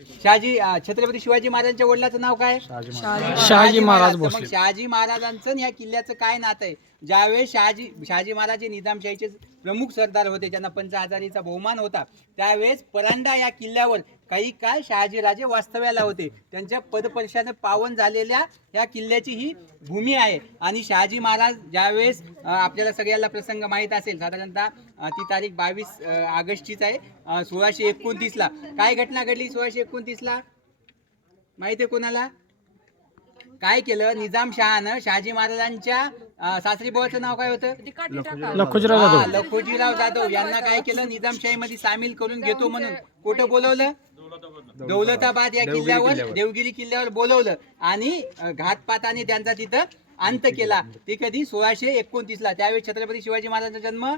शहाजी अं, छत्रपती शिवाजी महाराजांच्या वडिलाचं नाव काय? शहाजी महाराज. भोसले मग शहाजी महाराजांचं आणि ह्या किल्ल्याचं काय नातं आहे? ज्यावेळेस शहाजी शहाजी महाराज हे निजामशाहीचे प्रमुख सरदार होते ज्यांना पंच हजारीचा बहुमान होता त्यावेळेस परांडा या किल्ल्यावर काही काळ शहाजी राजे वास्तव्याला होते. त्यांच्या पदपर्शाने पावन झालेल्या या किल्ल्याची ही भूमी आहे. आणि शहाजी महाराज ज्यावेळेस आपल्याला सगळ्याला प्रसंग माहीत असेल साधारणतः ती तारीख बावीस ऑगस्टचीच आहे सोळाशे एकोणतीसला. काय घटना घडली सोळाशे एकोणतीसला? माहिती आहे कोणाला? काय केलं? निजामशहानं शहाजी महाराजांच्या अं, सासरी बुवाचं नाव काय होतं? लखुजीराव हा, जाधव. लखुजीराव जाधव. यांना काय केलं? निजामशाहीमध्ये सामील करून घेतो म्हणून. कुठं बोलवलं? दौलताबाद. या किल्ल्यावर देवगिरी किल्ल्यावर बोलवलं आणि घातपाताने त्यांचा तिथं अंत केला. ते कधी सोळाशे एकोणतीस ला त्यावेळी छत्रपती शिवाजी महाराजांचा जन्म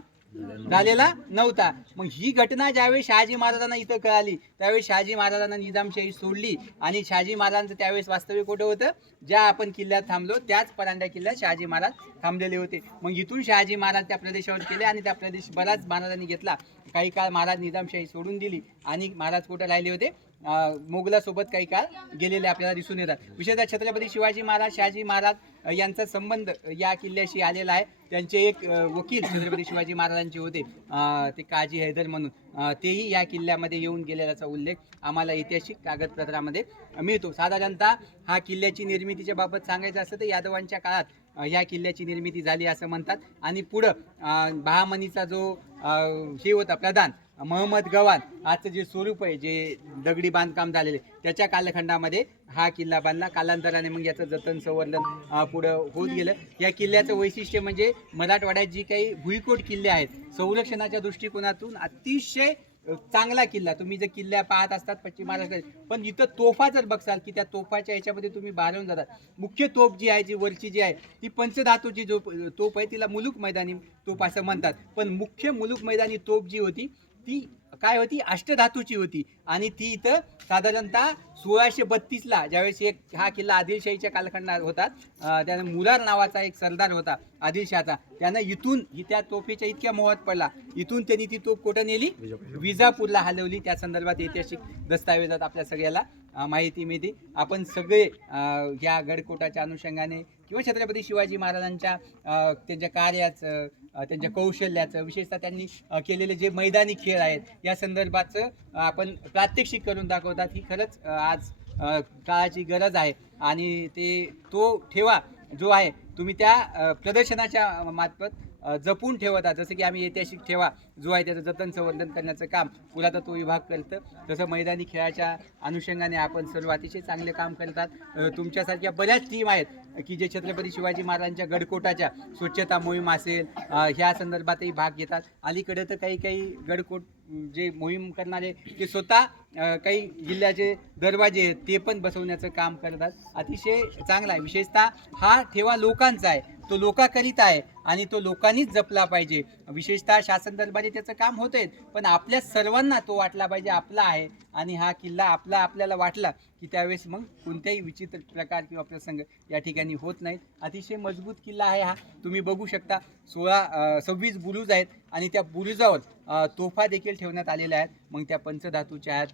झालेला नव्हता. मग ही घटना ज्यावेळी शहाजी महाराजांना इथं कळाली त्यावेळी शहाजी महाराजांना निजामशाही सोडली आणि शहाजी महाराजांचं त्यावेळेस वास्तव्य कुठं होतं? ज्या आपण किल्ल्यात थांबलो त्याच परांड्या किल्ल्यात शहाजी महाराज थांबलेले होते. मग इथून शहाजी महाराज त्या प्रदेशावर गेले आणि त्या प्रदेश बराच महाराजांनी घेतला. काही काळ महाराज निजामशाही सोडून दिली आणि महाराज कुठं राहिले होते? मोगलासोबत काही काळ गेलेले आपल्याला दिसून येतात. विशेषतः छत्रपती शिवाजी महाराज शहाजी महाराज यांचा संबंध या किल्ल्याशी आलेला आहे. त्यांचे एक वकील छत्रपती शिवाजी महाराजांचे होते ते काजी हैदर म्हणून. तेही या किल्ल्यामध्ये येऊन गेलेल्याचा उल्लेख आम्हाला ऐतिहासिक कागदपत्रामध्ये मिळतो. साधारणतः हा किल्ल्याची निर्मितीच्या बाबत सांगायचं असं तर यादवांच्या काळात ह्या या किल्ल्याची निर्मिती झाली असं म्हणतात. आणि पुढं बहामनीचा जो हे होता प्रधान महम्मद गवान आजचं जे स्वरूप आहे जे दगडी बांधकाम झालेले त्याच्या कालखंडामध्ये हा किल्ला बांधला. कालांतराने मग याचं जतन संवर्धन पुढं होत गेलं. या किल्ल्याचं वैशिष्ट्य म्हणजे मराठवाड्यात जी काही भुईकोट किल्ले आहेत संरक्षणाच्या दृष्टिकोनातून अतिशय चांगला किल्ला. तुम्ही जर किल्ल्या पाहत असतात पश्चिम महाराष्ट्रात पण इथं तोफा जर बघसाल की त्या तोफाच्या याच्यामध्ये तुम्ही बाहेरून जातात मुख्य तोफ जी आहे जी वरची जी आहे ती पंचधातूची जो तोफ आहे तिला मुलूक मैदानी तोफ असं म्हणतात. पण मुख्य मुलूक मैदानी तोफ जी होती ती काय होती? अष्टधातूची होती. आणि ती इथं साधारणतः सोळाशे बत्तीसला ज्यावेळेस एक हा किल्ला आदिलशाहीच्या कालखंडात होता त्यानं मुलार नावाचा एक सरदार होता आदिलशाहचा. त्यानं इथून ही त्या तोफेच्या इतक्या मोहात पडला. इथून त्यांनी ती तोफ कुठं नेली? विजापूरला हलवली. त्या संदर्भात ऐतिहासिक दस्तावेजात आपल्या सगळ्याला माहिती मिळते. आपण सगळे अं, या गडकोटाच्या अनुषंगाने किंवा छत्रपती शिवाजी महाराजांच्या त्यांच्या कार्याचं त्यांच्या कौशल्याचं विशेषतः त्यांनी केलेले जे मैदानी खेळ आहेत या संदर्भाचं आपण प्रात्यक्षिक करून दाखवतात. ही खरंच आज काळाची गरज आहे. आणि ते तो ठेवा जो आहे तुम्ही त्या प्रदर्शनाच्या मार्फत जपून ठेवतात जसं की आम्ही ऐतिहासिक ठेवा जो आहे त्याचं जतन संवर्धन करण्याचं काम पुरातत्व विभाग करतं. तसं मैदानी खेळाच्या अनुषंगाने आपण सर्व अतिशय चांगले काम करतात तुमच्यासारख्या बऱ्याच टीम आहेत की जे छत्रपती शिवाजी महाराजांच्या गडकोटाच्या स्वच्छता मोहीम असेल ह्या संदर्भातही भाग घेतात. अलीकडे तर काही काही गडकोट जे मोहीम करणारे ते स्वतः काही जिल्ह्याचे दरवाजे आहेत ते पण बसवण्याचं काम करतात. अतिशय चांगला आहे. विशेषतः हा ठेवा लोकांचा आहे. तो लोकाकरिता आहे. आणि तो लोकांनीच जपला पाहिजे. विशेषतः शासन दरबारी त्याचं काम होतंय पण आपल्या सर्वांना तो वाटला पाहिजे आपला आहे. आणि हा किल्ला आपला आपल्याला वाटला की त्यावेळेस मग कोणत्याही विचित्र प्रकार किंवा प्रसंग या ठिकाणी होत नाहीत. अतिशय मजबूत किल्ला आहे हा. तुम्ही बघू शकता सोळा सव्वीस बुरुज आहेत आणि त्या बुरुजावर तोफा देखील ठेवण्यात आलेल्या आहेत. मग त्या पंचधातूच्या आहेत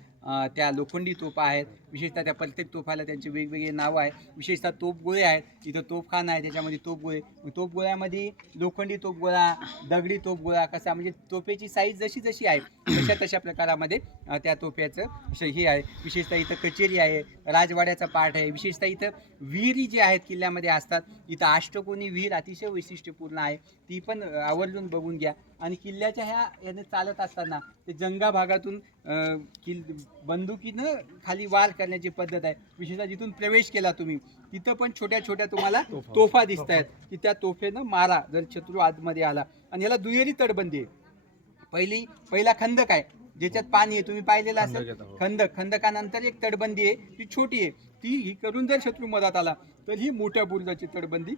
त्या लोखंडी तोफा आहेत. विशेषतः त्या प्रत्येक तोफाला त्यांचे वेगवेगळे नावं आहेत. विशेषतः तोफगोळे आहेत. इथं तोफखाना आहे त्याच्यामध्ये तोफगोळे. तोफगोळ्यामध्ये लोखंडी तोफगोळा दगडी तोफगोळा कसा म्हणजे तोफेची साईज जशी जशी आहे तशा तशा प्रकारामध्ये त्या तोफ्याचं हे आहे. विशेषतः इथं कचेरी आहे राजवाड्याचा पाठ आहे. विशेषतः इथं विहिरी जी आहेत किल्ल्यामध्ये असतात इथं अष्टकोनी विहीर अतिशय वैशिष्ट्यपूर्ण आहे. ती पण आवर्जून बघून घ्या. आणि किल्ल्याच्या ह्या याने चालत असताना ते जंगा भागातून किल बंदुकीनं खाली वार करण्याची पद्धत आहे. विशेषतः जिथून प्रवेश केला तुम्ही तिथं पण छोट्या छोट्या तुम्हाला तोफा. दिसत आहेत. की त्या तोफेनं मारा जर शत्रू आतमध्ये आला. आणि याला दुहेरी तटबंदी आहे. पहिली पहिला खंदक आहे ज्याच्यात पाणी आहे. तुम्ही पाहिलेलं असेल? खंदक. खंदकानंतर एक तटबंदी आहे ती छोटी आहे. ती ही करून जर शत्रू मधात आला तर ही मोठ्या बुरुजाची तटबंदी.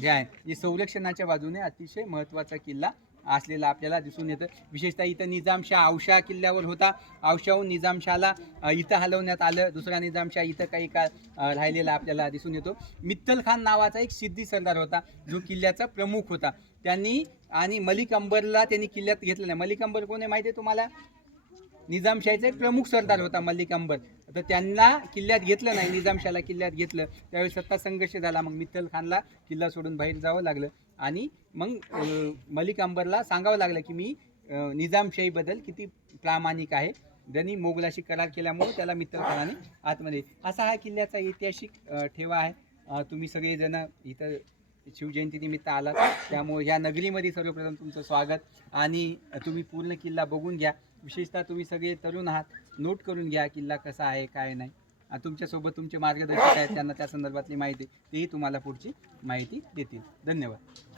जी आहे जी संरक्षणाच्या बाजूने अतिशय महत्त्वाचा किल्ला असलेला आपल्याला दिसून येतं. विशेषतः इथं निजामशाह औशा किल्ल्यावर होता. औशाहून निजामशाहला इथं हलवण्यात आलं. दुसरा निजामशाह इथं काही काळ राहिलेला आपल्याला दिसून येतो. मित्तल खान नावाचा एक सिद्धी सरदार होता जो किल्ल्याचा प्रमुख होता. त्यांनी आणि मलिक अंबरला त्यांनी किल्ल्यात घेतलं नाही. मलिक अंबर कोण आहे माहिती आहे तुम्हाला? निजामशाहीचा एक प्रमुख सरदार होता मल्लिक अंबर. तर त्यांना किल्ल्यात घेतलं नाही. निजामशाहला किल्ल्यात घेतलं. त्यावेळी सत्ता संघर्ष झाला. मग मित्तल खानला किल्ला सोडून बाहेर जावं लागलं. आणि मग मलिक अंबरला सांगावं लागलं की मी निजामशाहीबद्दल किती प्रामाणिक आहे. ज्यांनी मोगलाशी करार केल्यामुळे त्याला मित्रपणाने आतमध्ये असा हा किल्ल्याचा ऐतिहासिक ठेवा आहे. तुम्ही सगळेजण इथं शिवजयंतीनिमित्त आलात. त्यामुळे ह्या नगरीमध्ये सर्वप्रथम तुमचं स्वागत आणि तुम्ही पूर्ण किल्ला बघून घ्या. विशेषतः तुम्ही सगळे तरुण आहात. नोट करून घ्या किल्ला कसा आहे काय नाही. आणि तुमच्यासोबत तुमचे मार्गदर्शक आहेत. त्यांना त्या संदर्भातली माहिती तेही तुम्हाला पुढची माहिती देतील. धन्यवाद.